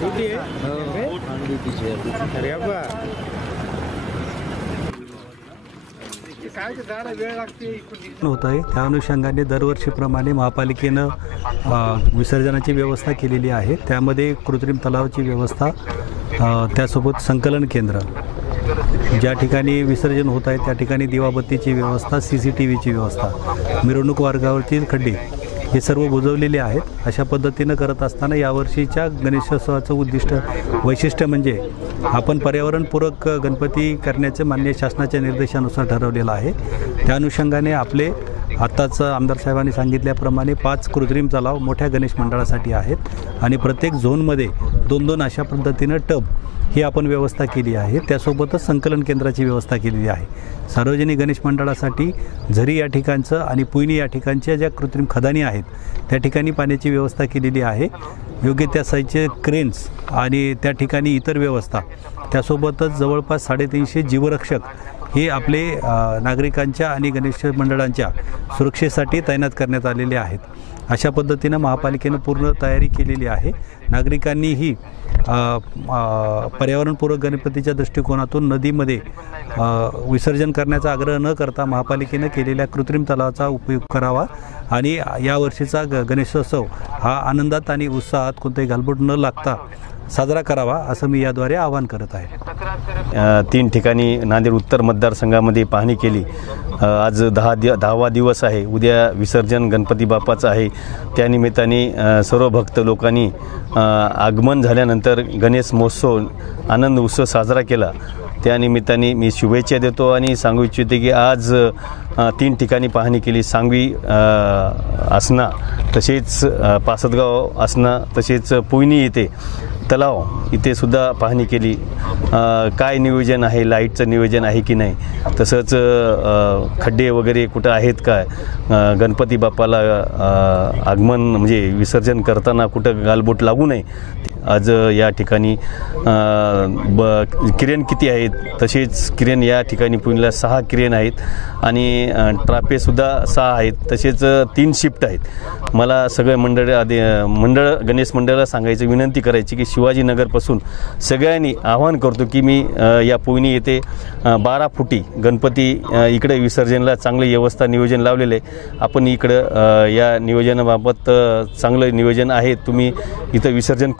होत आहे त्या अनुषंगाने दरवर्षीप्रमाणे महापालिकेनं विसर्जनाची व्यवस्था केलेली आहे। त्यामध्ये कृत्रिम तलावाची व्यवस्था, त्यासोबत संकलन केंद्र, ज्या ठिकाणी विसर्जन होत आहे त्या ठिकाणी दिवाबत्तीची व्यवस्था, CCTVची व्यवस्था, मिरवणूक मार्गावरती खड्डे, हे सर्व बुजवलेले आहेत। अशा पद्धतीनं करत असताना यावर्षीच्या गणेशोत्सवाचं वैशिष्ट्य म्हणजे आपण पर्यावरणपूरक गणपती करण्याचे माननीय शासनाच्या निर्देशानुसार ठरवलेलं आहे। त्या अनुषंगाने आपले आत्ताच आमदार साहेबांनी सांगितल्याप्रमाणे 5 कृत्रिम तलाव मोठ्या गणेश मंडळासाठी आहेत आणि प्रत्येक झोनमध्ये 2-2 अशा पद्धतीनं टब ही आपण व्यवस्था केली आहे। त्यासोबतच संकलन केंद्राची व्यवस्था केलेली आहे। सार्वजनिक गणेश मंडळासाठी झरी या ठिकाणचं आणि पुयनी या ठिकाणच्या ज्या कृत्रिम खदानी आहेत त्या ठिकाणी पाण्याची व्यवस्था केलेली आहे। योग्य त्या साईजचे क्रेन्स आणि त्या ठिकाणी इतर व्यवस्था, त्यासोबतच जवळपास 350 जीवरक्षक हे आपले नागरिकांच्या आणि गणेश मंडळांच्या सुरक्षेसाठी तैनात करण्यात आलेले आहेत। अशा पद्धतीनं महापालिकेनं पूर्ण तयारी केलेली आहे। नागरिकांनीही पर्यावरणपूरक गणपतीच्या दृष्टिकोनातून नदीमध्ये विसर्जन करण्याचा आग्रह न करता महापालिकेनं केलेल्या कृत्रिम तलावाचा उपयोग करावा आणि यावर्षीचा गणेशोत्सव हा आनंदात आणि उत्साहात कोणताही गालबोट न लागता साजरा करावा असं मी याद्वारे आवाहन करत आहे। 3 ठिकाणी नांदेड उत्तर मतदारसंघामध्ये पाहणी केली। आज 10वा दिवस आहे। उद्या विसर्जन गणपती बाप्पाचं आहे। त्यानिमित्ताने सर्व भक्त लोकांनी आगमन झाल्यानंतर गणेश महोत्सव आनंद उत्सव साजरा केला। त्यानिमित्ताने मी शुभेच्छा देतो आणि सांगू इच्छिते की आज 3 ठिकाणी पाहणी केली। सांगवी, आसना, तसेच पासदगाव, आसना, तसेच पुयनी येथे तलाव इथे सुद्धा पाहणी केली। काय नियोजन आहे, लाईटचं नियोजन आहे की नाही, तसंच खड्डे वगैरे कुठं आहेत का, गणपती बाप्पाला आगमन म्हणजे विसर्जन करताना कुठं गालबोट लागू नये। आज या ठिकाणी क्रेन किती आहेत, तसेच क्रेन या ठिकाणी पुण्याला 6 क्रेन आहेत आणि ट्रापेसुद्धा 6 आहेत, तसेच 3 शिफ्ट आहेत। मला सगळे गणेश मंडळाला सांगायचं, विनंती करायची की शिवाजीनगरपासून सगळ्यांनी आवाहन करतो की मी या पुयनी येथे 12 फुटी गणपती इकडे विसर्जनाला चांगले व्यवस्था नियोजन लावलेले आहे। आपण इकडं या नियोजनाबाबत चांगलं नियोजन आहे, तुम्ही इथं विसर्जन